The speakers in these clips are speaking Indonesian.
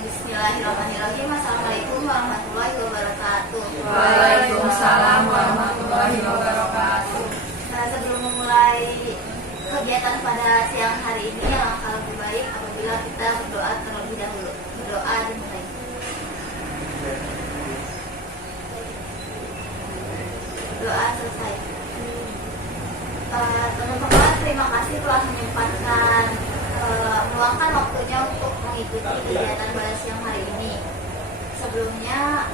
Bismillahirrahmanirrahim. Assalamualaikum warahmatullahi wabarakatuh. Waalaikumsalam warahmatullahi wabarakatuh. Nah, sebelum memulai kegiatan pada siang hari ini, alangkah lebih baik apabila kita berdoa terlebih dahulu. Berdoa dimulai. Doa selesai. Teman-teman, terima kasih telah menyempatkan meluangkan waktunya untuk mengikuti kegiatan pada siang hari ini. Sebelumnya,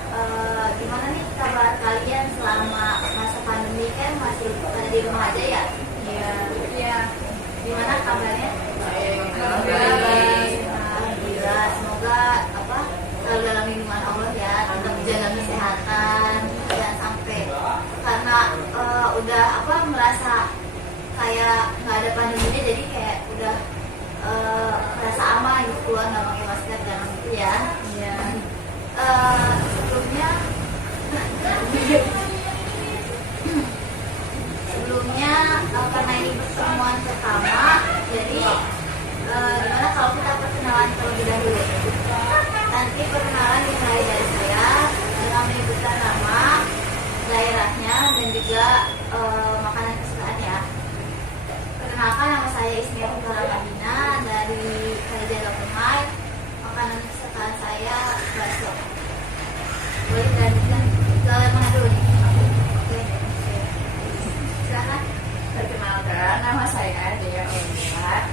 gimana nih kabar kalian selama masa pandemi, kan masih ada di rumah aja ya? Iya. Gimana kabarnya? Alhamdulillah. Semoga selalu dalam lindungan Allah ya, tetap jaga kesehatan, jangan sampai karena udah merasa kayak nggak ada pandeminya, jadi kayak udah merasa aman gitu, keluar nggak pakai masker, jangan gitu ya. Iya. Sebelumnya karena ini pertemuan pertama, jadi gimana kalau kita perkenalan terlebih dahulu? Nanti perkenalan dimulai dari saya dengan menyebutkan nama, daerahnya, dan juga makanan kesukaan ya. Perkenalkan, nama saya Ismia Madina dari Kalijaga Permai. Makanan kesukaan saya bakso. Boleh dilanjutkan ke mana dulu nih? Oke. Silakan. Perkenalkan, nama saya Dea Emilia.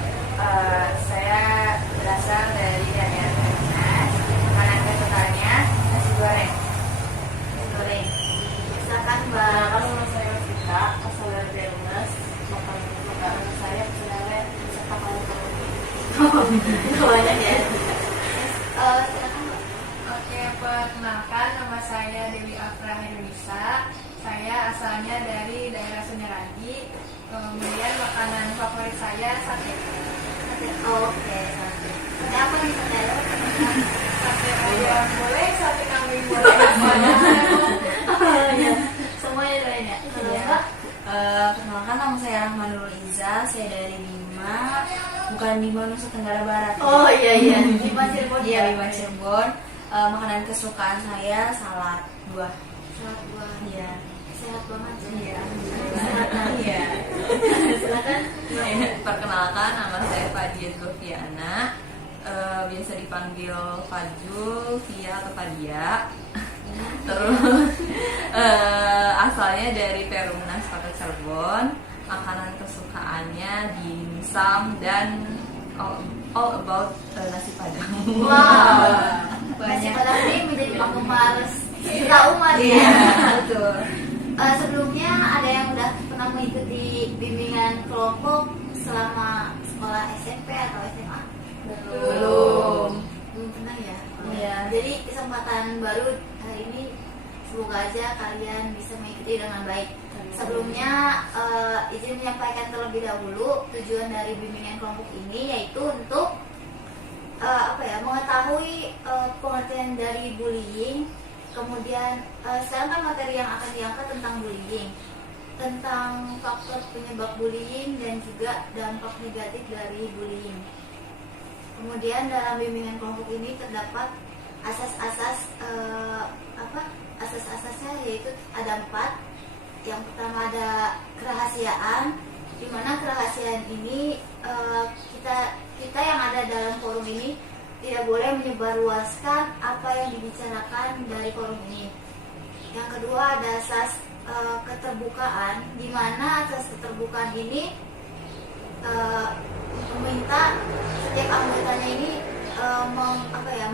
Saya berasal dari daerah Banyumas. Makanan kesukaannya nasi goreng. Nasi goreng. Silakan Mbak. Nama saya Vita, asal dari Banyumas. Makanan kesukaan saya pecel serta palu. Banyak ya. Silakan Mbak. Oke, perkenalkan, nama saya Dewi Afra Indonesia. Saya asalnya dari daerah Sunyaragi. Kemudian makanan favorit saya sate. Oke. Sate apa nih sate ayam? Sate ayam boleh, sate kambing boleh, semuanya saya mau. Semuanya doain ya. Kalau Iya. Mbak? Perkenalkan, nama saya Rahmanul Iza, saya dari Bima, bukan Bima Nusa Tenggara Barat. Oh iya. Bima Cirebon. Iya, Bima Cirebon. Makanan kesukaan saya salad buah. Salad buah. Iya. Sehat banget. Iya. Sehat banget. Iya. Silakan. Perkenalkan, nama saya Fadia Zulfiana, biasa dipanggil Fajul, Via atau Fadia. Terus asalnya dari Perumnas Kota Cirebon. Makanan kesukaannya dimsum dan all about nasi padang. Wow. Nasi Banyak. padang ini menjadi penggemar sejuta umat ya. Iya, betul. Sebelumnya ada yang udah pernah mengikuti bimbingan kelompok selama sekolah SMP atau SMA? Belum. Belum pernah ya? Iya. Jadi kesempatan baru hari ini, semoga aja kalian bisa mengikuti dengan baik. Sebelumnya izin menyampaikan terlebih dahulu tujuan dari bimbingan kelompok ini, yaitu untuk mengetahui pengertian dari bullying. Kemudian sekarang kan materi yang akan diangkat tentang bullying, tentang faktor penyebab bullying dan juga dampak negatif dari bullying. Kemudian dalam bimbingan kelompok ini terdapat asas-asasnya, yaitu ada 4. Yang pertama ada kerahasiaan, di mana kerahasiaan ini kita yang ada dalam forum ini tidak boleh menyebarluaskan apa yang dibicarakan dari forum ini. Yang kedua ada asas keterbukaan, di mana asas keterbukaan ini meminta setiap anggotanya ini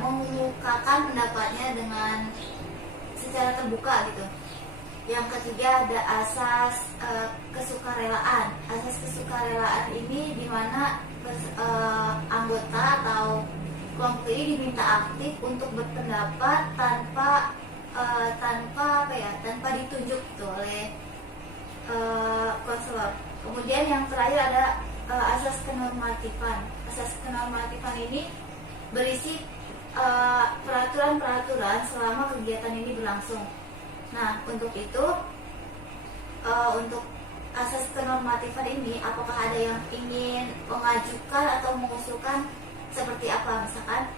mengungkapkan pendapatnya dengan secara terbuka gitu. Yang ketiga ada asas kesukarelaan. Asas kesukarelaan ini di mana anggota atau kelompok ini diminta aktif untuk berpendapat tanpa ditunjuk gitu oleh konselor. Kemudian yang terakhir ada asas kenormatifan. Asas kenormatifan ini berisi peraturan-peraturan selama kegiatan ini berlangsung. Nah, untuk itu, untuk asas kenormatifan ini, apakah ada yang ingin mengajukan atau mengusulkan seperti apa? Misalkan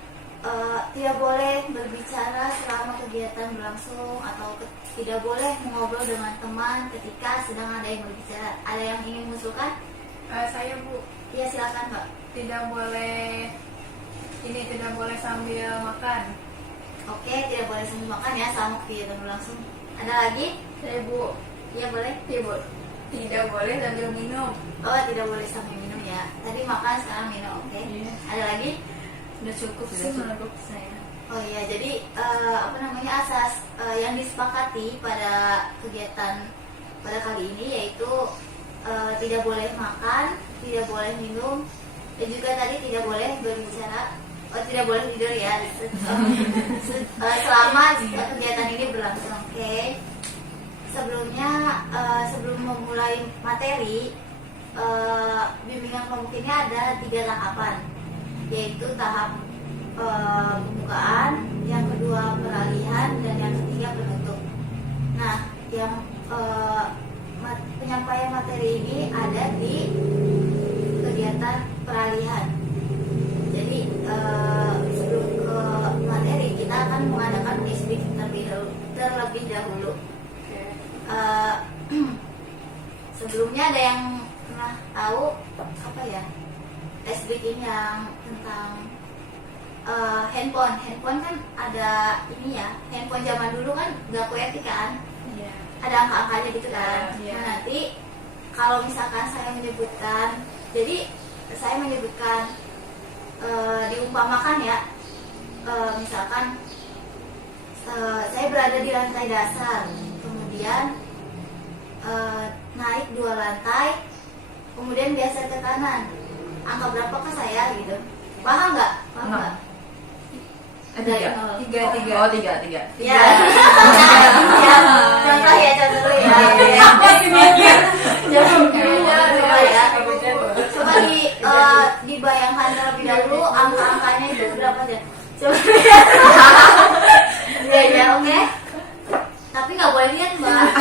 tidak boleh berbicara selama kegiatan berlangsung atau tidak boleh mengobrol dengan teman ketika sedang ada yang berbicara. Ada yang ingin mengusulkan? Saya Bu, Ya silakan Mbak. tidak boleh sambil makan. Oke, tidak boleh sambil makan ya selama kegiatan berlangsung. Ada lagi? Saya Bu, Ya boleh. iya Bu, tidak boleh sambil minum. Oh, tidak boleh sambil minum ya. Tadi makan, sekarang minum. Oke. Iya. Ada lagi? Sudah cukup Sudah sih cukup. menurut saya. Oh iya, jadi asas yang disepakati pada kegiatan pada kali ini yaitu tidak boleh makan, tidak boleh minum, dan juga tadi tidak boleh berbicara, tidak boleh tidur ya selama kegiatan ini berlangsung. Oke. Sebelum memulai materi, bimbingan kelompok ini ada 3 tahapan, yaitu tahap pembukaan, yang kedua peralihan, dan yang ketiga penutup. Nah, yang penyampaian materi ini ada di kegiatan peralihan. Jadi sebelum ke materi kita akan mengadakan speech terlebih dahulu. Sebelumnya ada yang pernah tahu apa ya speech ini yang tentang handphone kan ada ini ya, handphone zaman dulu kan nggak QWERTY kan, Iya. ada angka-angkanya gitu kan. Iya. Nah, nanti kalau misalkan saya menyebutkan, jadi saya menyebutkan diumpamakan ya, misalkan saya berada di lantai dasar, kemudian naik 2 lantai, kemudian geser ke kanan, angka berapakah saya gitu? Paham nggak? Paham Nggak. nggak? Tiga. Tiga. Oh, tiga. Ya, contoh ya. Apa sih mikir? Coba ya. Coba dibayangkan terlebih dahulu angka-angkanya itu berapa aja. Coba. Ya, oke. Tapi nggak boleh lihat Mbak.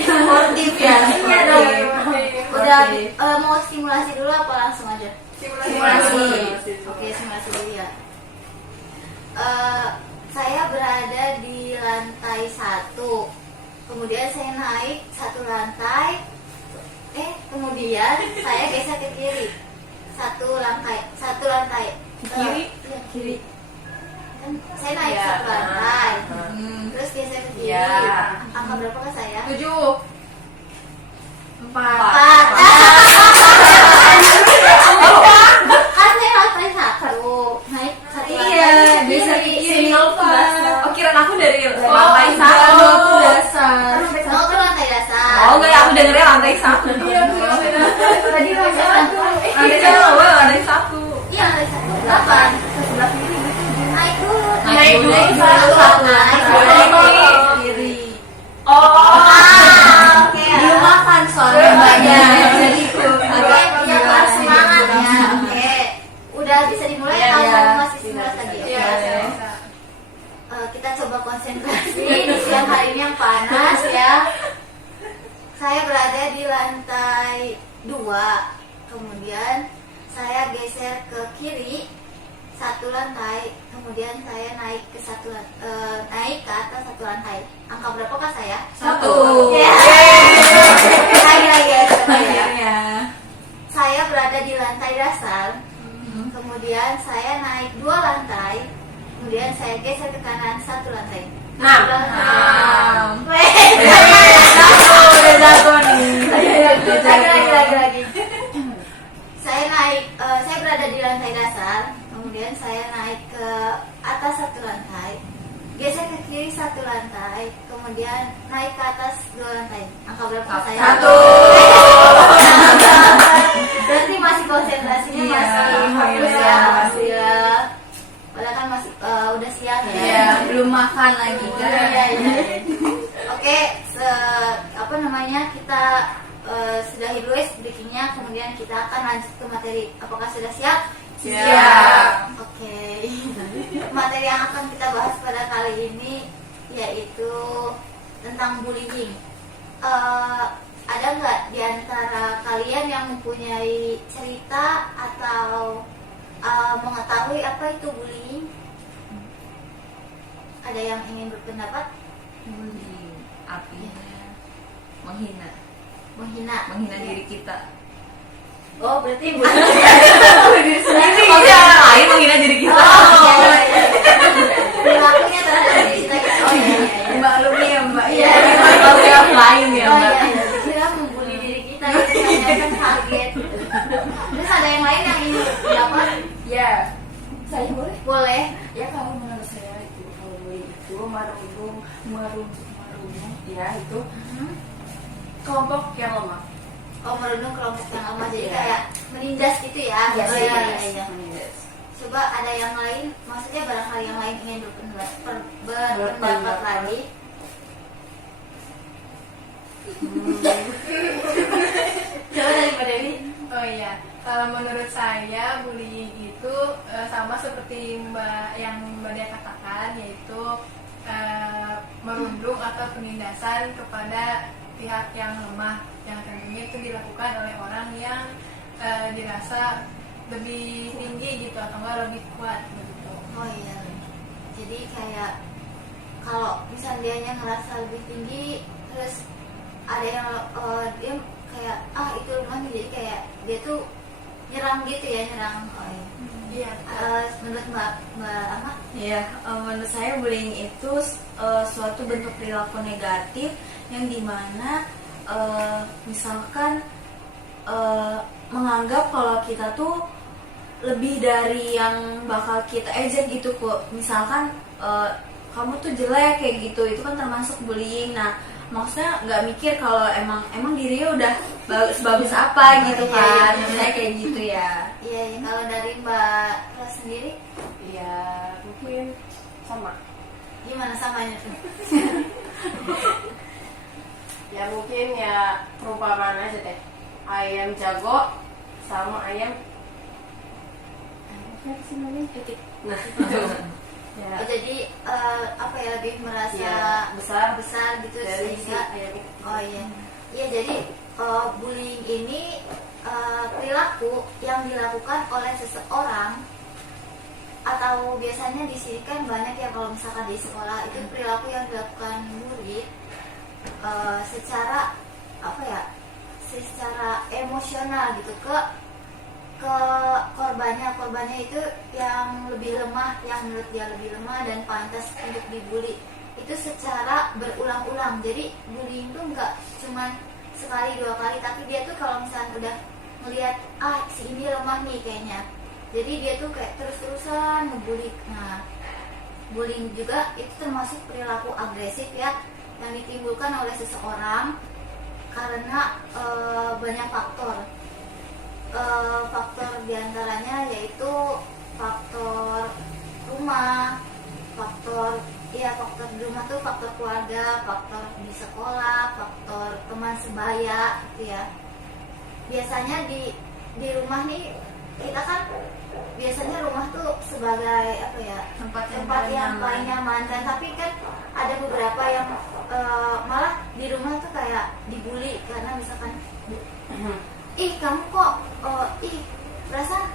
Sportif ya. Iya dong. Udah mau simulasi dulu apa langsung aja? Simulasi. Oke, simulasi dulu ya. Saya berada di lantai 1, kemudian saya naik 1 lantai, kemudian saya geser ke kiri 1 lantai. Kiri? Iya, kiri. Kan saya naik Iya. 1 lantai, terus geser ke kiri. Iya. Angka berapa kan saya? 7. 4. Kan saya lantai 1, naik 1 Iya, lantai geser ke kiri. Oh, kirain aku dari lantai Lantai satu. dasar. Oh, itu lantai dasar. Oh, enggak, aku dengernya lantai 1. Iya, Bu. Tadi lantai 1. Lantai 1, lantai 1. Iya, lantai 1. 8. Sebelah kiri. Naik dulu. Naik dulu. Naik dulu. Kiri. Oh. Oke. Belum makan soalnya banyak. Jadi ikut. Oke, biar semangat ya. Oke. Udah bisa dimulai Iya, atau iya. masih simulasi lagi? Oke. Iya, bisa. Kita coba konsentrasi di siang hari ini yang panas ya. Saya berada di lantai 2, kemudian saya geser ke kiri 1 lantai, kemudian saya naik ke naik ke atas 1 lantai. Angka berapakah saya? 1. Ya. Lagi ya, coba ya. Akhirnya. Saya berada di lantai dasar, kemudian saya naik 2 lantai, kemudian saya geser ke kanan 1 lantai. 6. Udah jago nih. Lagi. Saya berada di lantai dasar, kemudian saya naik ke atas 1 lantai, geser ke kiri 1 lantai, kemudian naik ke atas 2 lantai. Angka berapa saya? 1. Berarti masih konsentrasinya Iya, masih fokus ya, alhamdulillah. alhamdulillah. Padahal kan masih udah siang ya. Iya, belum makan lagi kan. Iya. Oke, kita sudahi dulu speakingnya, kemudian kita akan lanjut ke materi. Apakah sudah siap? Siap. Oke. Materi yang akan kita bahas pada kali ini yaitu tentang bullying. Ada nggak di antara kalian yang mempunyai cerita atau mengetahui apa itu bullying. Ada yang ingin berpendapat? Bullying artinya menghina Menghina diri kita. Oh, berarti Ini orang lain menghina diri kita. perilakunya terhadap diri kita gitu. Oh iya. Mbak Lumi ya Mbak. Iya. Kalau yang lain ya Oh Mbak. iya, kira membuli diri kita gitu, saya kan kaget. Terus ada yang lain yang ingin berpendapat? Ya, saya boleh. Boleh. Ya kalau menurut saya itu kalau bullying itu merundung ya itu kelompok yang lemah. Oh, merundung kelompok yang lemah, jadi Iya. kayak menindas gitu ya. Iya, Oh, sih, iya, iya. iya. Coba ada yang lain, maksudnya barangkali yang lain ingin berpendapat lagi. Coba dari Mbak Dewi. Oh iya, kalau menurut saya bullying itu sama seperti Mbak Dia katakan, yaitu merundung atau penindasan kepada pihak yang lemah, yang tentunya itu dilakukan oleh orang yang dirasa lebih tinggi gitu atau enggak lebih kuat begitu. Oh iya. Jadi kayak kalau misalnya dia ngerasa lebih tinggi, terus ada yang dia kayak itu lemah nih, jadi kayak dia tuh nyerang gitu ya, nyerang. Oh iya. Iya. Menurut Mbak Ahmad? Ya, menurut saya bullying itu suatu bentuk perilaku negatif yang dimana misalkan menganggap kalau kita tuh lebih dari yang bakal kita ejek gitu kok. Misalkan kamu tuh jelek kayak gitu, itu kan termasuk bullying. Nah, maksudnya nggak mikir kalau emang dirinya udah bagus apa gitu Iya, kan. iya. Misalnya kayak gitu ya. Iya, ya. Kalau dari Mbak Ros sendiri Ya mungkin sama. gimana samanya tuh? Ya mungkin ya perumpamaan aja deh. Ayam jago sama ayam nah itu ya Oh, jadi apa ya, lebih merasa ya besar gitu dari si sehingga ayam itu. oh iya. Iya, jadi bullying ini perilaku yang dilakukan oleh seseorang, atau biasanya di sini kan banyak ya kalau misalkan di sekolah itu perilaku yang dilakukan murid secara apa ya, secara emosional gitu ke korbannya itu yang lebih lemah, yang menurut dia lebih lemah dan pantas untuk dibully, itu secara berulang-ulang. Jadi bullying itu nggak cuma sekali dua kali, tapi dia tuh kalau misalnya udah melihat si ini lemah nih kayaknya, jadi dia tuh kayak terus-terusan ngebully. Nah, bullying juga itu termasuk perilaku agresif ya, yang ditimbulkan oleh seseorang karena banyak faktor. Faktor diantaranya yaitu faktor rumah, faktor di rumah tuh faktor keluarga, faktor di sekolah, faktor teman sebaya gitu ya. Biasanya di rumah nih kita kan biasanya rumah tuh sebagai apa ya, tempat yang paling nyaman, dan tapi kan ada beberapa yang malah di rumah tuh kayak dibully karena misalkan kamu kok perasaan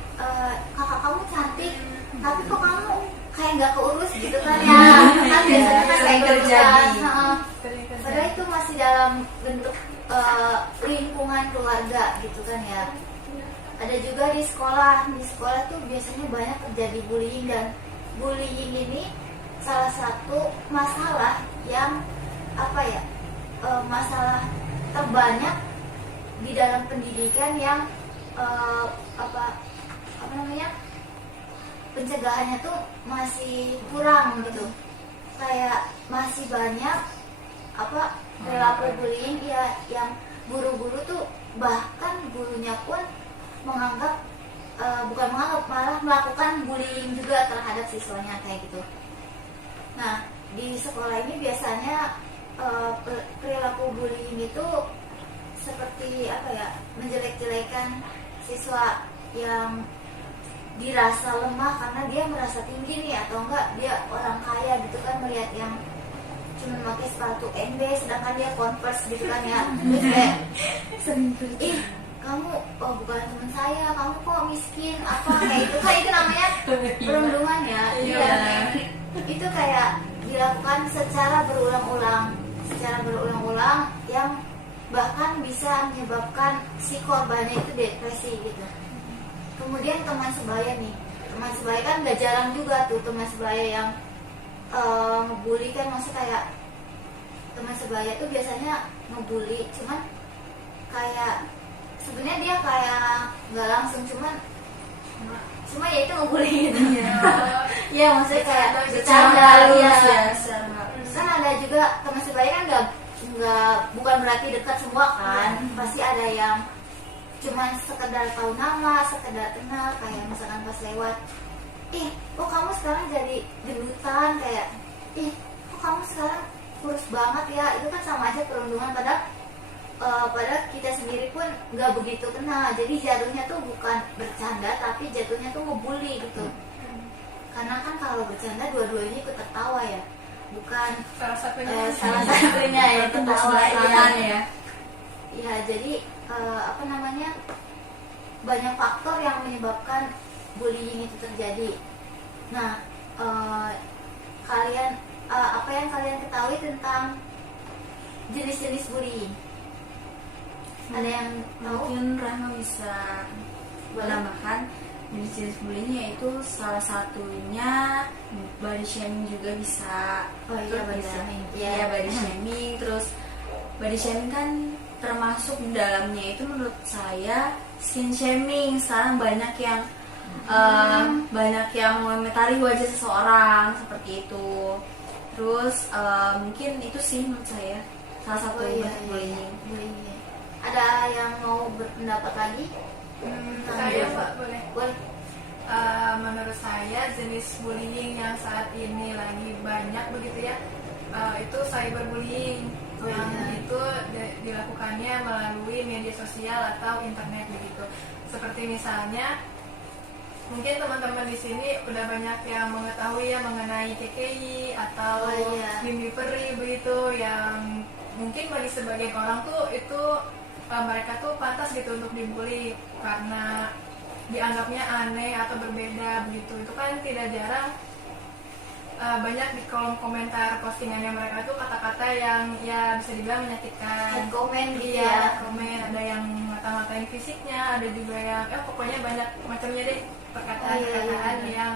kakak kamu cantik, tapi kok kamu kayak nggak keurus gitu kan ya. Kan biasanya kan kayak terjadi. Padahal itu masih dalam bentuk lingkungan keluarga gitu kan ya. Ada juga di sekolah tuh biasanya banyak terjadi bullying, dan bullying ini salah satu masalah yang apa ya, masalah terbanyak di dalam pendidikan yang apa namanya, pencegahannya tuh masih kurang gitu. Kayak masih banyak perilaku bullying ya, yang guru-guru tuh, bahkan gurunya pun menganggap bukan menganggap, malah melakukan bullying juga terhadap siswanya kayak gitu. Nah, di sekolah ini biasanya perilaku bullying itu seperti apa ya, menjelek-jelekan siswa yang dirasa lemah karena dia merasa tinggi nih, atau enggak dia orang kaya gitu kan, melihat yang cuma pakai sepatu NB sedangkan dia Converse gitu kan ya. Terus kayak kamu bukan teman saya, kamu kok miskin apa kayak itu kan, itu namanya perundungan ya. Iya. Itu kayak dilakukan secara berulang-ulang yang bahkan bisa menyebabkan si korbannya itu depresi gitu. Kemudian teman sebaya kan gak jarang juga tuh teman sebaya yang ngebully kan, maksudnya kayak teman sebaya tuh biasanya ngebully, cuman kayak sebenarnya dia kayak nggak langsung, cuma ya itu ngebully gitu. Iya maksudnya kayak bercanda ya. Kan ada juga teman sebaya kan bukan berarti dekat semua kan, pasti ada yang cuman sekedar tahu nama, sekedar kenal, kayak misalkan pas lewat, kok kamu sekarang jadi gendutan, kayak kok kamu sekarang kurus banget ya, itu kan sama aja perundungan. Padahal kita sendiri pun nggak begitu kenal, jadi jatuhnya tuh bukan bercanda tapi jatuhnya tuh ngebully gitu. Karena kan kalau bercanda dua-duanya ikut tertawa ya, bukan Salah satunya ya tertawa ya. Ya jadi banyak faktor yang menyebabkan bullying itu terjadi. Nah, kalian apa yang kalian ketahui tentang jenis-jenis bullying? Ada yang tahu? Mungkin Rahma bisa menambahkan jenis-jenis bullying, yaitu salah satunya body shaming juga bisa. Oh iya, body shaming. Iya, body shaming. Terus body shaming kan termasuk di dalamnya itu menurut saya skin shaming. Sekarang banyak yang mengomentari wajah seseorang seperti itu. Terus mungkin itu sih menurut saya salah satu bentuk bullying. Ada yang mau berpendapat lagi? Saya Pak, boleh. Boleh. Menurut saya jenis bullying yang saat ini lagi banyak begitu ya, itu cyberbullying. Yang itu dilakukannya melalui media sosial atau internet begitu. Seperti misalnya mungkin teman-teman di sini udah banyak yang mengetahui ya mengenai KKI atau Bimbi Peri begitu, yang mungkin bagi sebagian orang tuh itu mereka tuh pantas gitu untuk dibully karena dianggapnya aneh atau berbeda begitu. Itu kan tidak jarang banyak di kolom komentar postingannya mereka tuh kata-kata yang ya bisa dibilang menyakitkan. Komen gitu Iya, ya. komen, ada yang ngata-ngatain fisiknya, ada juga yang pokoknya banyak macamnya deh, perkataan-perkataan yang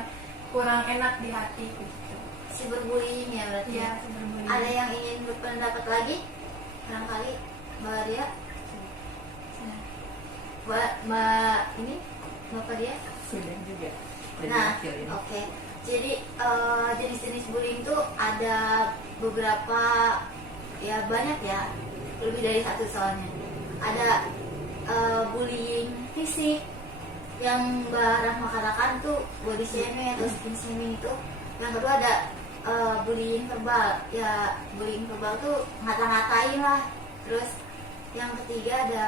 kurang enak di hati gitu. Cyberbullying ya berarti. Iya, cyberbullying. Ada yang ingin berpendapat lagi? Barangkali Mbak Ria? Mbak ini? Bapak dia? Sudah juga. Nah, oke. Jadi jenis-jenis bullying itu ada beberapa, ya banyak ya, lebih dari satu soalnya. Ada bullying fisik yang Mbak Rahma katakan tuh body shaming atau skin shaming itu. Yang kedua ada bullying verbal. Ya bullying verbal tuh ngata-ngatain lah. Terus yang ketiga ada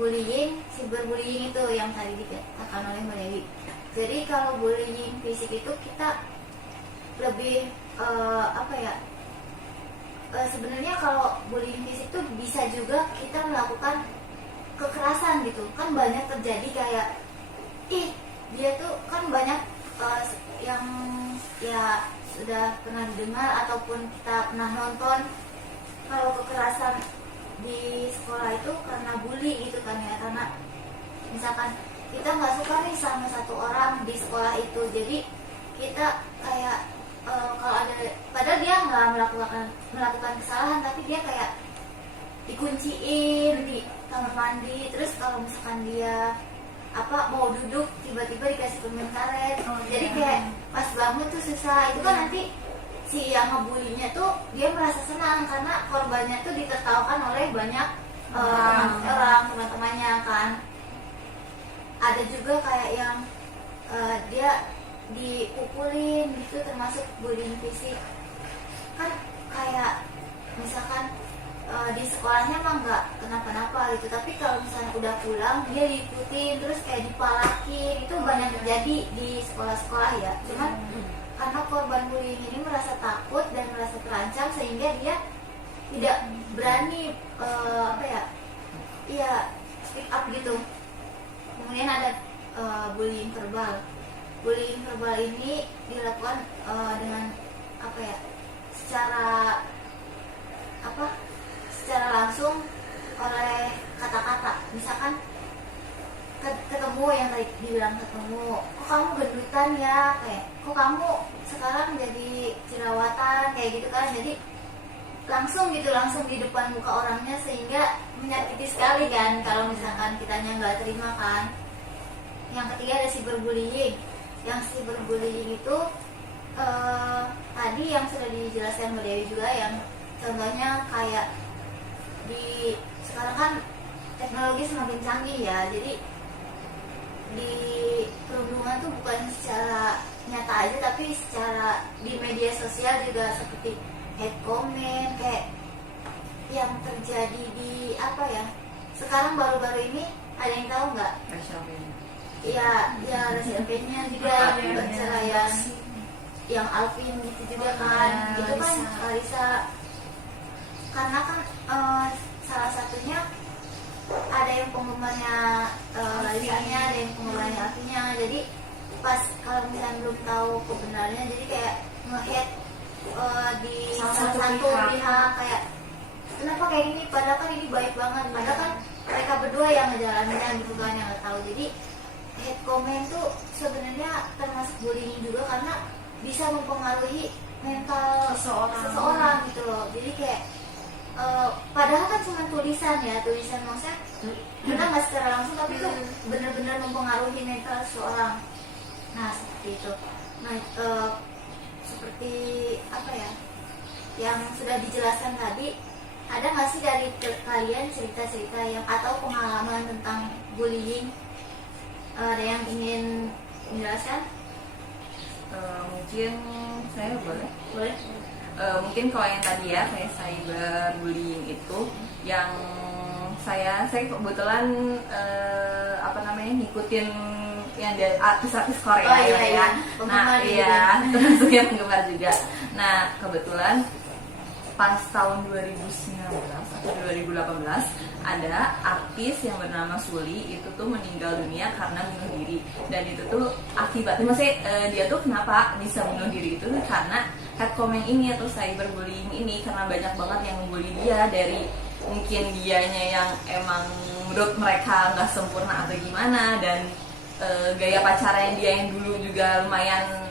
bullying, cyberbullying itu yang tadi dikatakan oleh Mbak Dewi. Jadi kalau bullying fisik itu kita lebih sebenarnya kalau bullying fisik itu bisa juga kita melakukan kekerasan gitu. Kan banyak terjadi kayak dia tuh kan banyak yang ya sudah pernah dengar ataupun kita pernah nonton kalau kekerasan di sekolah itu karena bully gitu kan ya, karena misalkan kita nggak suka nih sama satu orang di sekolah itu, jadi kita kayak kalau ada, padahal dia nggak melakukan kesalahan tapi dia kayak dikunciin di kamar mandi, terus kalau misalkan dia mau duduk tiba-tiba dikasih permen karet, jadi kayak pas bangun tuh susah. Itu kan nanti si yang ngebulinya tuh dia merasa senang karena korbannya tuh ditertawakan oleh banyak teman-temannya kan. Ada juga kayak yang dia dipukulin gitu, termasuk bullying fisik. Kan kayak misalkan di sekolahnya emang nggak kenapa-napa gitu, tapi kalau misalnya udah pulang dia diikutin terus kayak dipalakin, itu banyak terjadi di sekolah-sekolah ya. Cuman karena korban bullying ini merasa takut dan merasa terancam sehingga dia tidak berani speak up gitu. Kemudian ada bullying verbal. Bullying verbal ini dilakukan dengan apa ya, secara langsung oleh kata-kata. Misalkan ketemu, yang tadi dibilang ketemu, kok kamu gendutan ya, kayak kok kamu sekarang jadi jerawatan, kayak gitu kan. Jadi langsung di depan muka orangnya, sehingga menyakiti sekali kan kalau misalkan kitanya nggak terima kan. Yang ketiga ada cyberbullying. Yang cyberbullying itu tadi yang sudah dijelaskan Mbak Dewi juga, yang contohnya kayak sekarang kan teknologi semakin canggih ya, jadi di perhubungan tuh bukan secara nyata aja, tapi secara di media sosial juga, seperti hate comment kayak yang terjadi di apa ya, sekarang baru-baru ini ada yang tahu nggak? Ya Rasiapenya juga, yang perceraian yang Alvin gitu juga kan, itu kan Larissa, karena kan salah satunya ada yang penggemarnya Larissanya, ada yang penggemarnya Alvinnya. Jadi pas kalau misalnya belum tahu kebenarannya, jadi kayak nge-hate di salah satu pihak, kayak kenapa kayak gini, padahal kan ini baik banget, padahal kan mereka berdua yang ngejalaninnya gitu kan, yang nggak tahu. Jadi hate comment tuh sebenarnya termasuk bullying juga, karena bisa mempengaruhi mental seseorang gitu loh. Jadi kayak padahal kan cuma tulisan maksudnya kita nggak secara langsung, tapi itu benar-benar mempengaruhi mental seseorang. Nah seperti itu. Nah seperti apa ya yang sudah dijelaskan tadi, ada nggak sih dari kalian cerita-cerita yang atau pengalaman tentang bullying? Ada yang ingin menjelaskan? Mungkin saya boleh. Mungkin kalau yang tadi ya, kayak cyberbullying itu, yang saya kebetulan ngikutin yang dari artis-artis Korea ya. Nah iya, terus yang penggemar juga. Nah kebetulan pas tahun 2019 atau 2018 ada artis yang bernama Suli itu tuh meninggal dunia karena bunuh diri. Dan itu tuh akibatnya, maksudnya dia tuh kenapa bisa bunuh diri itu karena hate comment ini atau cyberbullying ini, karena banyak banget yang membuli dia, dari mungkin dianya yang emang menurut mereka nggak sempurna atau gimana, dan gaya pacaran dia yang dulu juga lumayan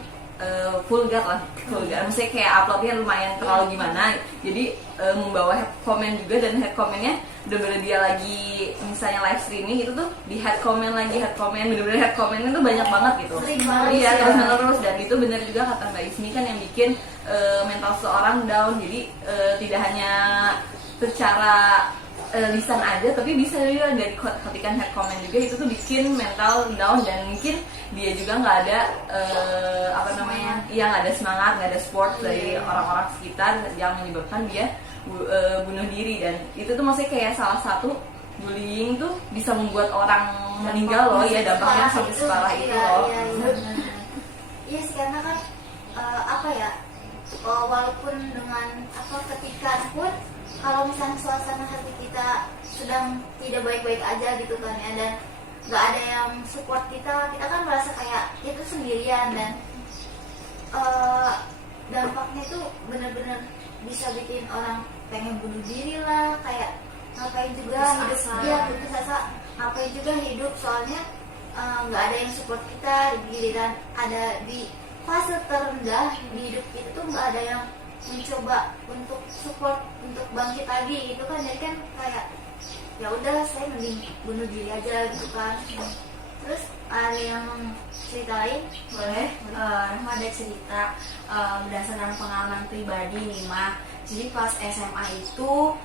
vulgar, maksudnya kayak uploadnya lumayan terlalu gimana, jadi membawa head comment juga. Dan head commentnya bener-bener dia lagi misalnya live streaming itu tuh di head comment, bener-bener head commentnya tuh banyak banget gitu. Iya, terus menerus. Dan itu bener juga kata Mbak Ismi kan, yang bikin mental seseorang down. Jadi tidak hanya secara lisan aja, tapi bisa juga dari ketikan head comment juga, itu tuh bikin mental down. Dan mungkin dia juga nggak ada nggak ada semangat, nggak ada support dari orang-orang sekitar yang menyebabkan dia bunuh diri. Dan itu tuh maksudnya kayak salah satu bullying tuh bisa membuat orang meninggal loh ya, dampaknya sampai separah itu loh. Iya sih, karena kan walaupun dengan ketika pun, kalau misalnya suasana hati kita sedang tidak baik-baik aja gitu kan ya, dan nggak ada yang support kita kan merasa kayak itu sendirian. Dan dampaknya tuh benar-benar bisa bikin orang pengen bunuh diri lah, kayak ngapain juga hidup, putus asa, ngapain juga hidup, soalnya nggak ada yang support kita. Giliran ada di fase terendah di hidup kita tuh nggak ada yang mencoba untuk support, untuk bangkit lagi gitu kan. Jadi kan kayak ya udah, saya mending bunuh diri aja gitu kan. Terus ada yang cerita lain? Boleh. Rahma ada cerita berdasarkan pengalaman pribadi nih mah. Jadi pas SMA itu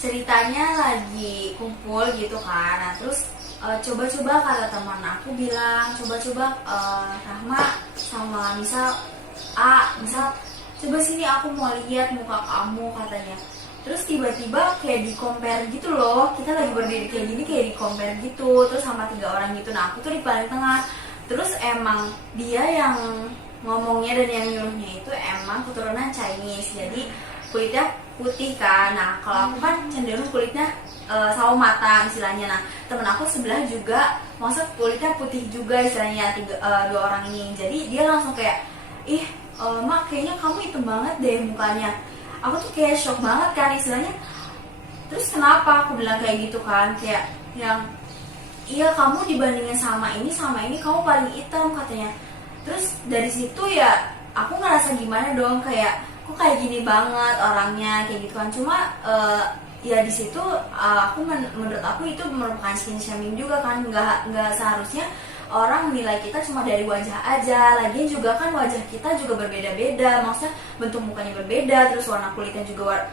ceritanya lagi kumpul gitu kan. Nah terus coba-coba kata teman aku bilang, coba-coba Rahma sama misal coba sini aku mau lihat muka kamu katanya. Terus tiba-tiba kayak di-compare gitu loh, kita lagi berdiri kayak gini kayak di-compare gitu, terus sama 3 orang gitu. Nah aku tuh di paling tengah. Terus emang dia yang ngomongnya dan yang nyuruhnya itu emang keturunan Chinese, jadi kulitnya putih kan. Nah kalau aku kan cenderung kulitnya sawo matang istilahnya. Nah temen aku sebelah juga maksud kulitnya putih juga istilahnya, dua orang ini. Jadi dia langsung kayak, ih mak kayaknya kamu hitam banget deh mukanya. Aku tuh kayak shock banget kan istilahnya. Terus kenapa aku bilang kayak gitu kan, kayak yang iya kamu dibandingin sama ini kamu paling hitam katanya. Terus dari situ ya aku ngerasa gimana dong, kayak kok kayak gini banget orangnya kayak gitu kan. Cuma ya di situ aku menurut aku itu merupakan skin shaming juga kan. Nggak seharusnya orang menilai kita cuma dari wajah aja. Lagian juga kan wajah kita juga berbeda-beda, maksudnya bentuk mukanya berbeda, terus warna kulitnya juga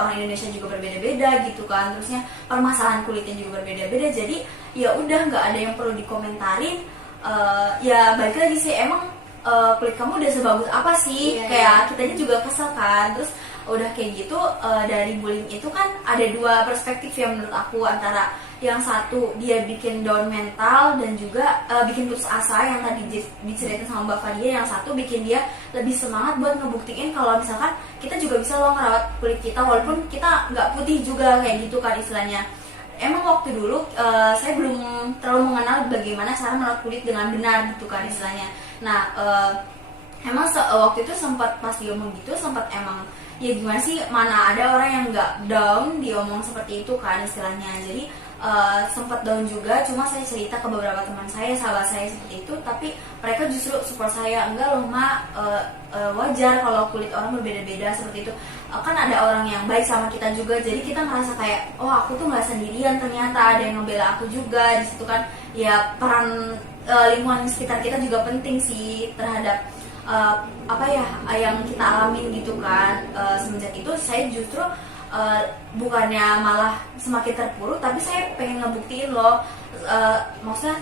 orang Indonesia juga berbeda-beda gitu kan. Terusnya permasalahan kulitnya juga berbeda-beda. Jadi ya udah nggak ada yang perlu dikomentarin. Ya balik lagi sih, emang kulit kamu udah sebagus apa sih? Kayak kitanya juga kesel kan. Terus udah kayak gitu, dari bullying itu kan ada dua perspektif ya menurut aku. Antara yang satu dia bikin down mental dan juga bikin putus asa yang tadi diceritain sama Mbak Fadia. Yang satu bikin dia lebih semangat buat ngebuktiin kalau misalkan kita juga bisa loh ngerawat kulit kita walaupun kita nggak putih juga kayak gitu kan istilahnya. Emang waktu dulu saya belum terlalu mengenal bagaimana cara merawat kulit dengan benar gitu kan istilahnya. Nah emang waktu itu sempat pas diomong gitu, sempat emang ya gimana sih, mana ada orang yang nggak down diomong seperti itu kan istilahnya. Jadi sempat down juga, cuma saya cerita ke beberapa teman saya, sahabat saya seperti itu, tapi mereka justru support saya, enggak loh mak, wajar kalau kulit orang berbeda-beda seperti itu. Kan ada orang yang baik sama kita juga, jadi kita merasa kayak, oh aku tuh nggak sendirian, ternyata ada yang ngebela aku juga di situ kan. Ya peran lingkungan sekitar kita juga penting sih terhadap apa ya yang kita alamin gitu kan. Semenjak itu saya justru bukannya malah semakin terpuruk, tapi saya pengen ngebuktiin loh, maksudnya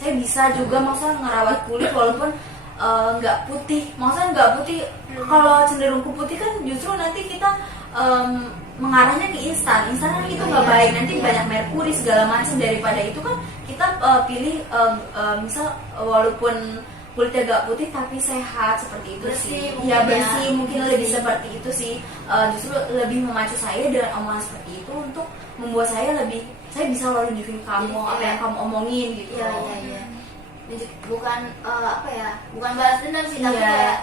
saya bisa juga maksudnya ngerawat kulit walaupun nggak putih. Maksudnya nggak putih, kalau cenderung ke putih kan justru nanti kita mengarahnya ke instan kan itu nggak baik, nanti banyak merkuri segala macam. Daripada itu kan kita pilih misal walaupun kulitnya gak putih tapi sehat seperti itu bersih, sih. Ya bersih mungkin lebih seperti itu sih. Justru lebih memacu saya dengan omongan seperti itu untuk membuat saya bisa loh nunjukin kamu apa yang kamu omongin gitu. Iya. Bukan apa ya, bukan balas dendam sih, tapi kayak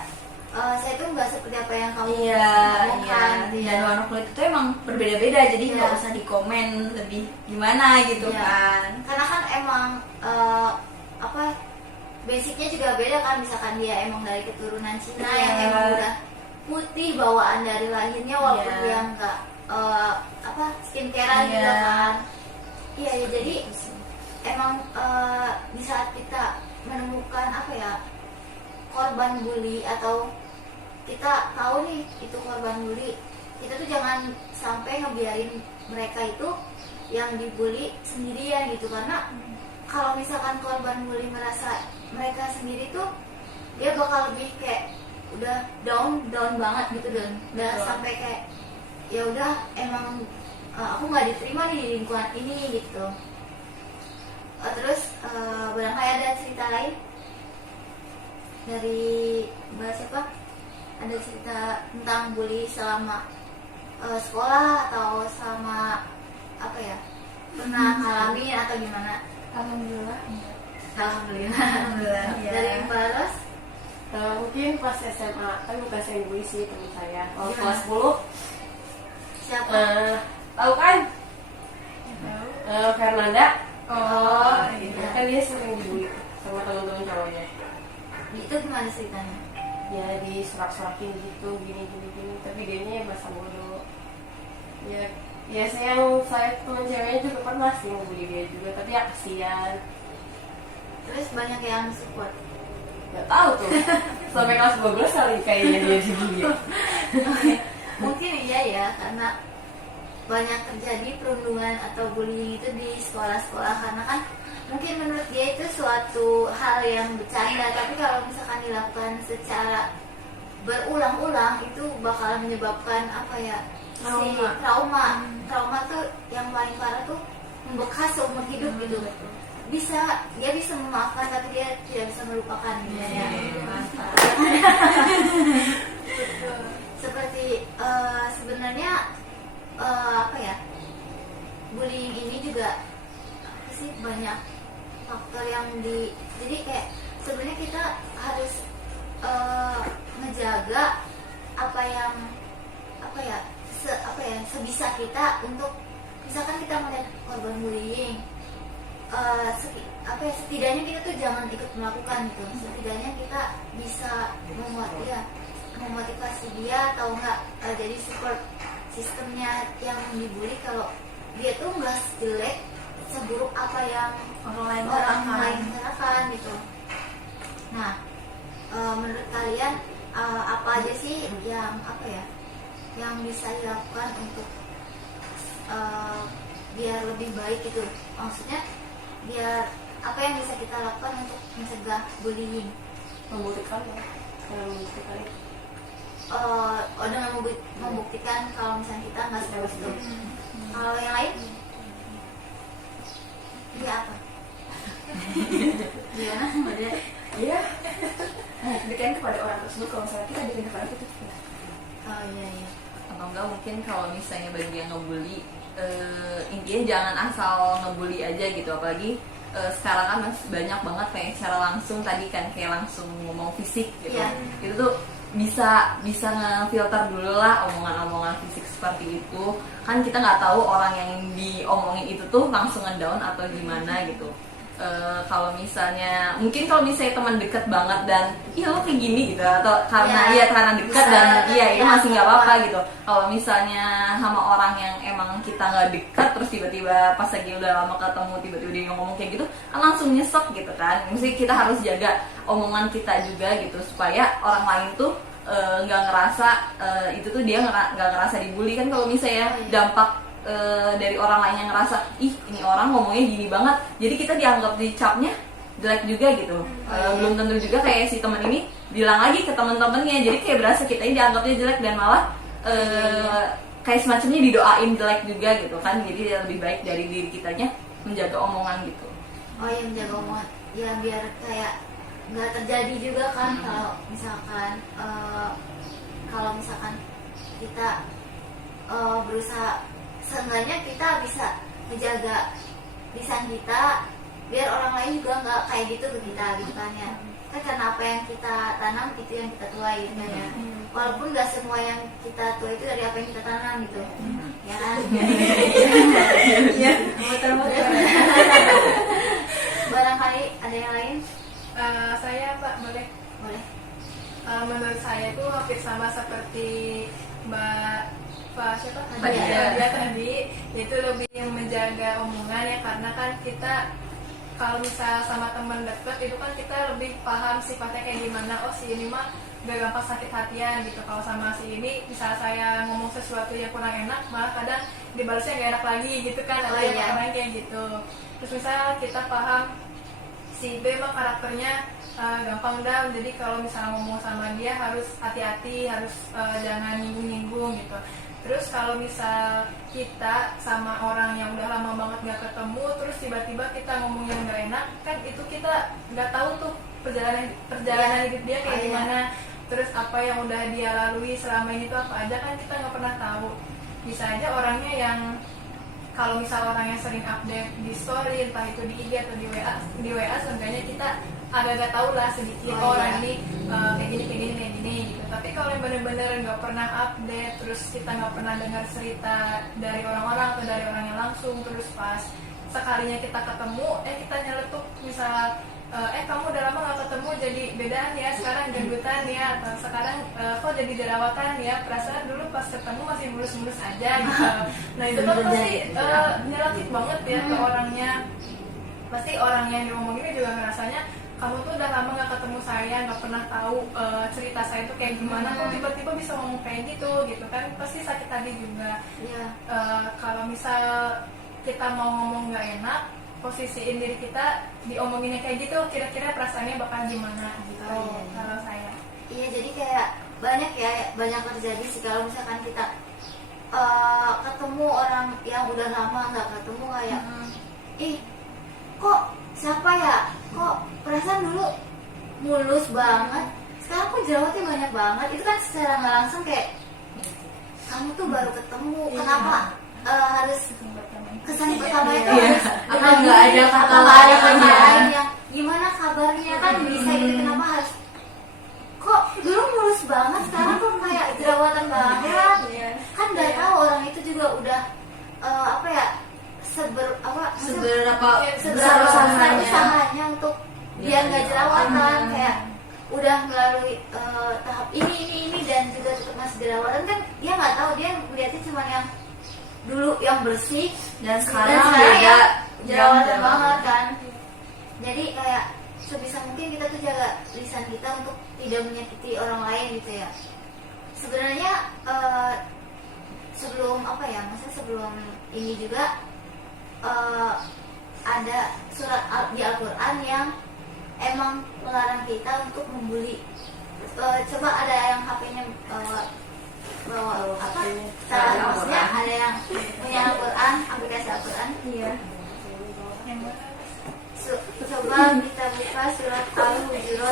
saya tuh nggak seperti apa yang kamu omongkan. Dan warna kulit itu emang berbeda-beda, jadi nggak usah dikomen lebih gimana gitu kan. Karena kan emang basicnya juga beda kan. Misalkan dia emang dari keturunan Cina yang emang udah putih bawaan dari lahirnya, walaupun dia nggak skincarean gitu kan. Iya, jadi emang di saat kita menemukan korban bully, atau kita tahu nih itu korban bully, kita tuh jangan sampai ngebiarin mereka itu yang dibully sendirian gitu. Karena kalau misalkan korban bully merasa mereka sendiri tuh, dia bakal lebih kayak udah down banget gitu, dan udah sampai kayak ya udah emang aku nggak diterima nih di lingkungan ini gitu. Terus barangkali ada cerita lain dari Mbak siapa? Ada cerita tentang bully selama sekolah atau sama pernah ngalamin atau gimana? Alhamdulillah. Dari Mbak Ros? Mungkin pas SMA, kan bukan saya yang bully sih, teman saya. Kelas 10. Siapa? Tahu kan? Fernanda. Gitu. Kan dia sering dibully sama teman-teman cowoknya. Itu gimana ceritanya? Ya diserak-serakin gitu, gini. Tapi dianya bahasa bodoh. Ya saya teman ceweknya juga pernah sih ngebully dia juga, tapi ya kasihan. Terus banyak yang support. Gak tahu tuh. Sampai kelas 12 kali kayaknya dia dibully. Mungkin iya ya, karena banyak terjadi perundungan atau bullying itu di sekolah-sekolah. Karena kan mungkin menurut dia itu suatu hal yang bercanda, tapi kalau misalkan dilakukan secara berulang-ulang itu bakal menyebabkan trauma tuh yang paling parah tuh membekas seumur hidup gitu. Dia bisa memaafkan tapi dia tidak bisa melupakan gitu ya. Seperti sebenarnya jadi kayak sebenarnya kita harus ngejaga apa yang sebisa kita untuk misalkan kita melihat korban bullying, setidaknya kita tuh jangan ikut melakukan gitu. Setidaknya kita bisa memotivasi dia atau enggak jadi support sistemnya yang dibully kalau dia tuh enggak jelek seburuk apa yang orang lain katakan gitu. Nah, menurut kalian apa aja sih yang bisa dilakukan untuk biar lebih baik gitu? Maksudnya biar apa yang bisa kita lakukan untuk mencegah bullying? Membuktikan ya, membuktikan itu. Dengan membuktikan kalau misalnya kita nggak seperti itu. Kalau yang lain? Iya apa? Gimana? Iya. Berikan kepada orang tersebut kalau misalnya kita berikan kepada itu. Oh iya. Atau enggak mungkin kalau misalnya bagi yang ngebully, intinya jangan asal ngebully aja gitu. Apalagi sekarang kan masih banyak banget kayak secara langsung tadi kan kayak langsung ngomong fisik gitu. Iya. Itu tuh bisa ngefilter dulu lah omongan-omongan fisik seperti itu. Kan kita nggak tahu orang yang diomongin itu tuh langsung ngedown atau gimana gitu. Kalau misalnya teman dekat banget dan iya lo kayak gini gitu, atau karena karena dekat dan itu masih nggak apa-apa gitu. Kalau misalnya sama orang yang emang kita nggak dekat terus tiba-tiba pas lagi udah lama ketemu tiba-tiba dia ngomong kayak gitu kan langsung nyesek gitu kan. Mesti kita harus jaga omongan kita juga gitu supaya orang lain tuh nggak ngerasa itu tuh dia nggak ngerasa dibully kan. Kalau misalnya dampak dari orang lain yang ngerasa ih ini orang ngomongnya gini banget jadi kita dianggap dicapnya jelek juga gitu. Belum tentu juga kayak si teman ini bilang lagi ke teman-temannya jadi kayak berasa kita ini dianggapnya jelek dan malah kayak semacamnya didoain jelek juga gitu kan. Jadi lebih baik dari diri kitanya menjaga omongan gitu. Oh iya, menjaga omongan ya biar kayak nggak terjadi juga kan. Kalau misalkan kita berusaha, seenggaknya kita bisa menjaga lisan kita biar orang lain juga nggak kayak gitu ke kita gitu kan ya. Kan karena apa yang kita tanam itu yang kita tuai gitu kan ya. Walaupun nggak semua yang kita tuai itu dari apa yang kita tanam gitu. Ya kan? Iya, muter-muter. Barangkali ada yang lain? Saya Pak boleh. Menurut saya itu hampir sama seperti Mbak siapa? Dia tadi itu lebih menjaga omongan ya, karena kan kita kalau misal sama teman dekat itu kan kita lebih paham sifatnya kayak gimana. Oh si ini mah gak gampang sakit hatian gitu. Kalau sama si ini misal saya ngomong sesuatu yang kurang enak malah kadang dibalasnya gak enak lagi gitu kan. Ada orang kayak gitu. Terus misal kita paham si B mah karakternya gampang down, jadi kalau misalnya ngomong sama dia harus hati-hati, harus jangan nyinggung-nyinggung gitu. Terus kalau misal kita sama orang yang udah lama banget gak ketemu, terus tiba-tiba kita ngomong yang gak enak, kan itu kita gak tahu tuh perjalanan hidup dia kayak gimana. Terus apa yang udah dia lalui selama ini tuh apa aja kan kita gak pernah tahu. Bisa aja orangnya yang kalau misal orang yang sering update di story, entah itu di IG atau di WA seenggaknya kita agak-agak tahu lah sedikit orang ini kayak gini gitu. Tapi kalau yang bener-bener nggak pernah update, terus kita nggak pernah dengar cerita dari orang-orang atau dari orangnya langsung, terus pas sekalinya kita ketemu, kita nyeletuk misal kamu udah lama nggak ketemu jadi bedaan ya, sekarang gendutan ya, atau sekarang kok jadi jerawatan ya, perasaan dulu pas ketemu masih mulus-mulus aja gitu. Nah itu kan pasti nyeletuk banget ya ke orangnya. Pasti orang yang diomongin juga ngerasanya kamu tuh udah lama gak ketemu saya, gak pernah tahu cerita saya tuh kayak gimana, kok tiba-tiba bisa ngomong kayak gitu kan pasti sakit hati juga. Kalau misal kita mau ngomong gak enak, posisiin diri kita diomonginnya kayak gitu, kira-kira perasaannya bakal gimana gitu. Kalau saya jadi kayak banyak terjadi sih kalau misalkan kita ketemu orang yang udah lama gak ketemu kayak kok siapa ya, kok perasaan dulu mulus banget, sekarang kok jerawatnya banyak banget. Itu kan secara nggak langsung kayak kamu tuh baru ketemu, kenapa harus kesan pertama itu harus apa nggak ada kata lain yang gimana kabarnya kan bisa gitu, kenapa harus kok dulu mulus banget sekarang kok kayak jerawatan banget. Kan nggak tahu orang itu juga udah apa ya, seberapa besar usahanya untuk biar nggak jerawatan, kayak udah melalui tahap ini dan juga tetap masih jerawatan. Kan dia nggak tahu, dia melihatnya cuma yang dulu yang bersih dan sekarang ya beda jerawatan banget kan. Jadi kayak sebisa mungkin kita tuh jaga lisan kita untuk tidak menyakiti orang lain gitu ya. Sebenarnya sebelum apa ya, maksudnya sebelum ini juga ada surat di Al-Quran yang emang melarang kita untuk membuli. Coba ada yang HP-nya bawa apa? Salah, maksudnya ada yang punya Al-Quran, aplikasi Al-Quran. Iya. Coba kita buka surat Al-Hujurat.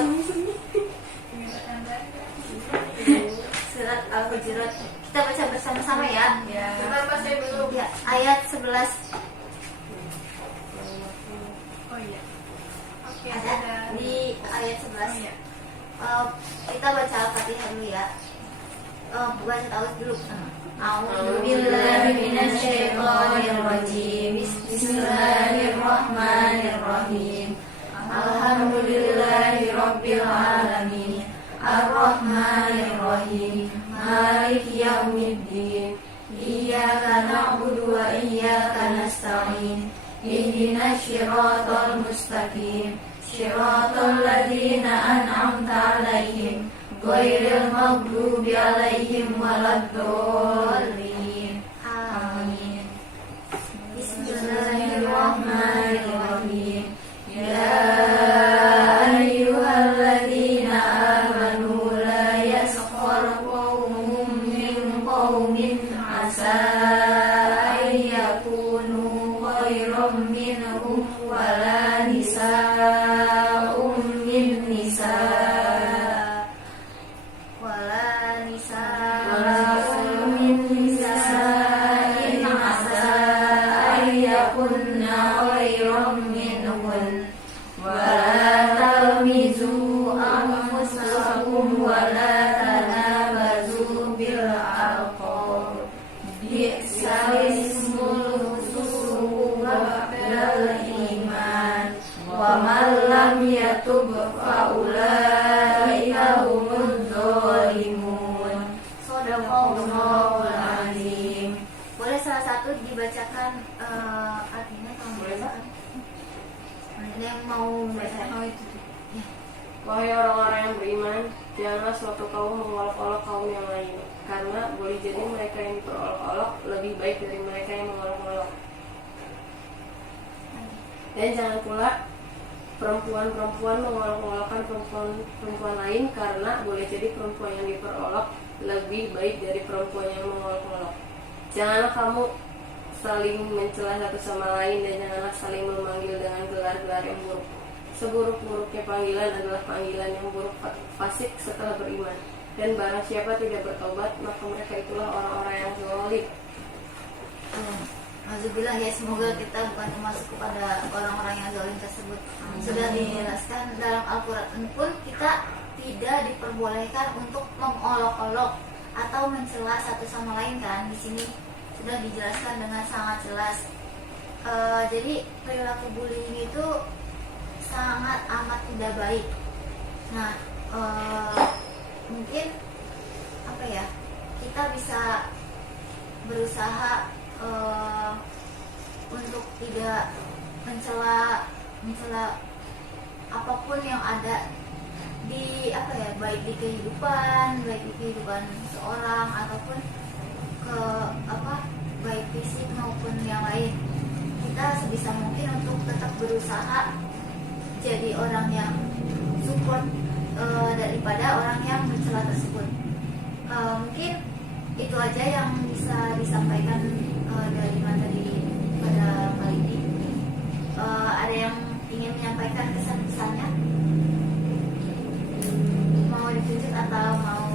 Surat Al-Hujurat. Kita baca bersama-sama ya. Bentar Pak, saya belum. Ya, ayat 11. Oh iya. Oke, Ada sudah. di ayat 11. Iya. Kita baca Al-Fatihah dulu ya. Baca ta'awudz dulu. A'udzubillahi minasyaitonirrajim. Bismillahirrahmanirrahim. Alhamdulillahi rabbil alamin. Ar-Rahmanir-Rahim. Maliki yaumiddin. Iyyaka na'budu wa iyyaka nasta'in. Ihdinas siratal mustaqim. Siratal ladzina an'amta 'alaihim ghairil maghdubi 'alaihim waladdallin. Amin. Bismillahirrahmanirrahim. Ya ayyuhalladzina amanu la yaskhar qaumun min qaumin 'asa an yakunu khairan minhum wala nisa'un min nisa' wala nisa'un min nisa'in 'asa an yakunna khairan minhun wala talmizu anfusakum wala tanabazu bil alqab bi'sal ismul fusuq ba'dal iman wa man lam yatub fa ulaika humudz zalimun. Shadaqallahul azim. Boleh salah satu dibacakan artinya kalau boleh Pak? Ada yang mau baca? Oh itu. Ya. Wahai orang-orang yang beriman, janganlah suatu kaum mengolok-olok kaum yang lain, karena boleh jadi mereka yang diperolok-olok lebih baik dari mereka yang mengolok-olok. Dan jangan pula perempuan-perempuan mengolok-olokkan perempuan lain, karena boleh jadi perempuan yang diperolok lebih baik dari perempuan yang mengolok-olok. Janganlah kamu saling mencela satu sama lain, dan janganlah saling memanggil dengan gelar-gelar yang buruk. Seburuk-buruknya panggilan adalah panggilan yang buruk fasik setelah beriman. Dan barang siapa tidak bertobat, maka mereka itulah orang-orang yang zalim. Alhamdulillah ya, semoga kita bukan termasuk kepada orang-orang yang zalim tersebut. Sudah dijelaskan dalam Al-Quran pun kita tidak diperbolehkan untuk mengolok-olok atau mencela satu sama lain kan. Di sini sudah dijelaskan dengan sangat jelas. Jadi perilaku bullying itu sangat amat tidak baik. Nah, mungkin apa ya, kita bisa berusaha untuk tidak mencela apapun yang ada di apa ya, baik di kehidupan seorang ataupun baik fisik maupun yang lain. Kita sebisa mungkin untuk tetap berusaha jadi orang yang support daripada orang yang mencela tersebut. Mungkin itu aja yang bisa disampaikan dari materi pada kali ini. Ada yang ingin menyampaikan kesan-kesannya? Mau ditunjuk atau mau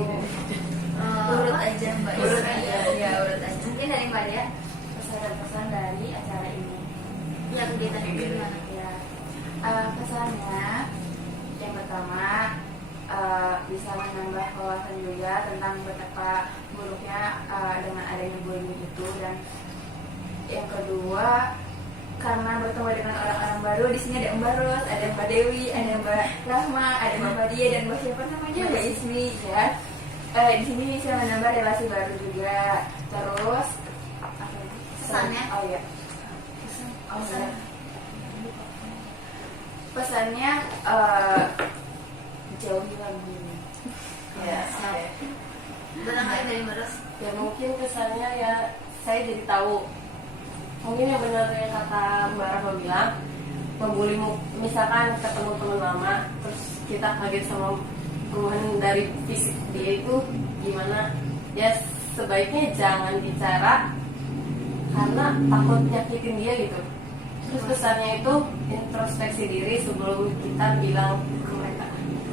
urut aja Mbak. Urut aja. Ya, urut aja. Mungkin dari Mbak Dea. Pesan-pesan dari acara ini. Ya, kegiatan ini gimana? Ya, Pesannya yang pertama bisa menambah wawasan juga tentang betapa buruknya dengan adanya bullying itu, dan yang kedua karena bertemu dengan orang-orang baru. Di sini ada Mbak Ros, ada Mbak Dewi, ada Mbak Rahma, ada Mbak Fadia, dan Mbak siapa namanya Mbak Ismi ya. Di sini bisa menambah relasi baru juga. Terus apa lagi? Pesannya? Oh iya. Oh iya. Pesannya jauhilah bullying. Ya, Siap. Barangkali dari Mbak Ros. ya mungkin kesannya ya saya jadi tahu mungkin yang benar yang kata Mbak Rahma bilang, membuli misalkan ketemu teman lama terus kita kaget sama perubahan dari fisik dia itu gimana, ya sebaiknya jangan bicara karena takut nyakitin dia gitu. Terus kesannya itu introspeksi diri sebelum kita bilang ke mereka.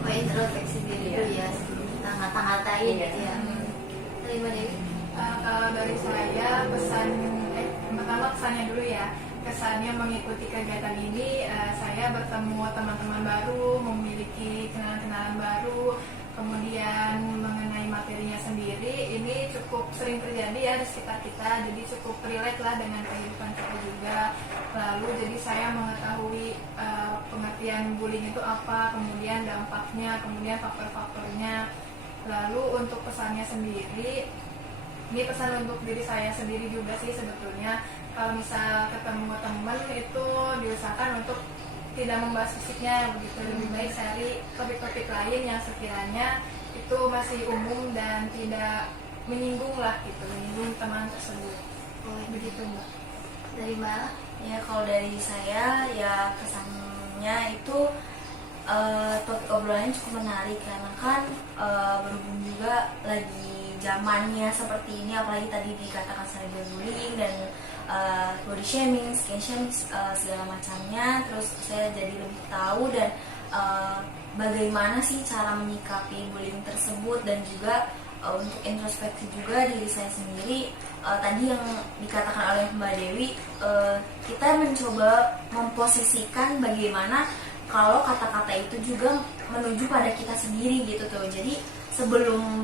Oh, introspeksi diri Iya. dulu ya, kita ngata-ngatain Iya. gitu ya. Dari Mbak Dewi. Kalau dari saya pesan pertama kesannya dulu ya. Kesannya mengikuti kegiatan ini, saya bertemu teman-teman baru, memiliki kenalan-kenalan baru, kemudian mengenai materinya sendiri ini cukup sering terjadi ya di sekitar kita, jadi cukup relate lah dengan kehidupan kita juga. Lalu jadi saya mengetahui pengertian bullying itu apa, kemudian dampaknya, kemudian faktor-faktornya. Lalu untuk pesannya sendiri, ini pesan untuk diri saya sendiri juga sih sebetulnya. Kalau misal ketemu teman itu diusahakan untuk tidak membahas fisiknya begitu, lebih baik cari topik-topik lain yang sekiranya itu masih umum dan tidak menyinggung lah gitu, menyinggung teman tersebut. Oh, Begitu Mbak. dari Mbak. Ya kalau dari saya ya kesannya itu topik obrolannya cukup menarik karena kan berhubung juga lagi zamannya seperti ini, apalagi tadi dikatakan cyberbullying dan body shaming, skin shaming, segala macamnya. Terus saya jadi lebih tahu dan bagaimana sih cara menyikapi bullying tersebut, dan juga untuk introspeksi juga diri saya sendiri. Tadi yang dikatakan oleh Mbak Dewi, kita mencoba memposisikan bagaimana kalau kata-kata itu juga menuju pada kita sendiri gitu tuh. Jadi sebelum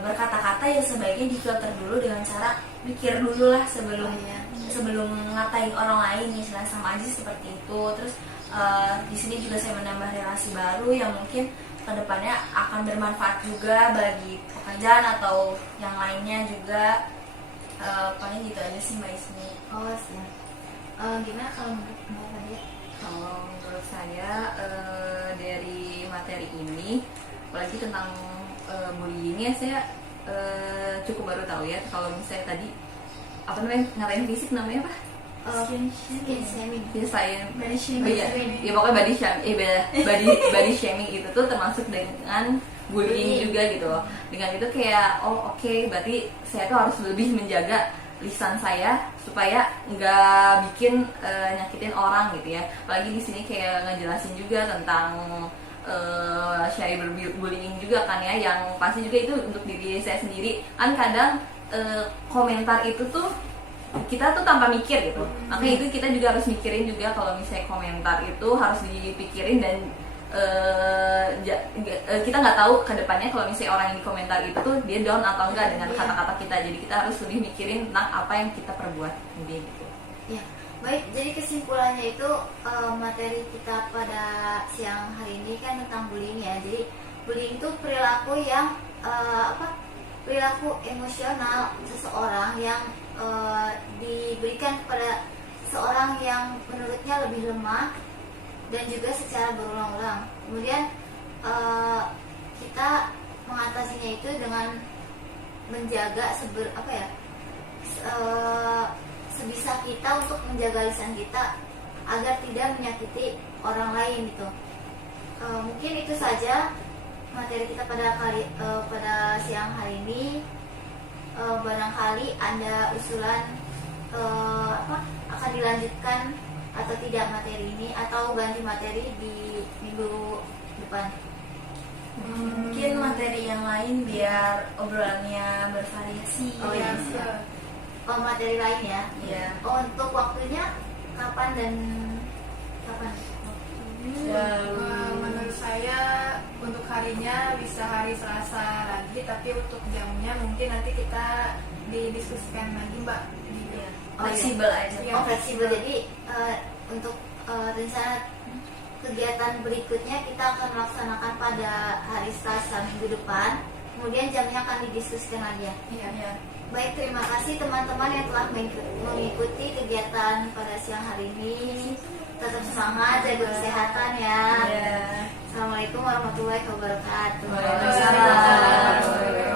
berkata-kata ya sebaiknya difilter dulu dengan cara pikir dulu lah sebelum ngatain orang lain, misalnya sama aja seperti itu. Terus di sini juga saya menambah relasi baru yang mungkin kedepannya akan bermanfaat juga bagi pekerjaan atau yang lainnya juga. Paling gitu aja sih Mbak Ismi. Oh, siap. Gimana kalau menurut Mbak Fadia? Kalau menurut saya dari materi ini, apalagi tentang bullying ya, saya cukup baru tahu ya. Kalau misalnya tadi apa namanya ngatain fisik namanya apa? Skin shaming. Ya saya Body shaming. ya pokoknya body shaming, body shaming itu tuh termasuk dengan bullying juga gitu loh. Dengan itu kayak oke, berarti saya tuh harus lebih menjaga lisan saya supaya nggak bikin nyakitin orang gitu ya. Apalagi di sini kayak ngejelasin juga tentang cyberbullying juga kan ya, yang pasti juga itu untuk diri saya sendiri. Kan kadang komentar itu tuh kita tuh tanpa mikir gitu, makanya itu kita juga harus mikirin juga kalau misalnya komentar itu harus dipikirin dan kita nggak tahu ke depannya kalau misalnya orang yang di komentar itu tuh dia down atau enggak dengan kata-kata kita, jadi kita harus lebih mikirin tentang apa yang kita perbuat gitu. Ya, baik. Jadi kesimpulannya itu materi kita pada siang hari ini kan tentang bullying ya. Jadi bullying itu perilaku yang perilaku emosional seseorang yang diberikan kepada seorang yang menurutnya lebih lemah dan juga secara berulang-ulang. Kemudian kita mengatasinya itu dengan menjaga sebisa kita untuk menjaga lisan kita agar tidak menyakiti orang lain gitu. Mungkin itu saja materi kita pada siang hari ini. Barangkali ada usulan akan dilanjutkan atau tidak materi ini, atau ganti materi di minggu depan. Mungkin materi yang lain biar obrolannya bervariasi. Oh ya, materi lain ya. Iya. Untuk waktunya kapan dan kapan? Menurut saya untuk harinya bisa hari Selasa lagi, tapi untuk jamnya mungkin nanti kita didiskusikan lagi Mbak. Gitu. Fleksibel aja. Iya. Oh, fleksibel. Jadi untuk rencana kegiatan berikutnya kita akan melaksanakan pada hari Selasa minggu depan. Kemudian jamnya akan didiskusikan lagi ya. Iya. Baik, terima kasih teman-teman yang telah mengikuti kegiatan pada siang hari ini. Tetap semangat, jaga kesehatan ya. Iya. Assalamualaikum warahmatullahi wabarakatuh. Waalaikumsalam.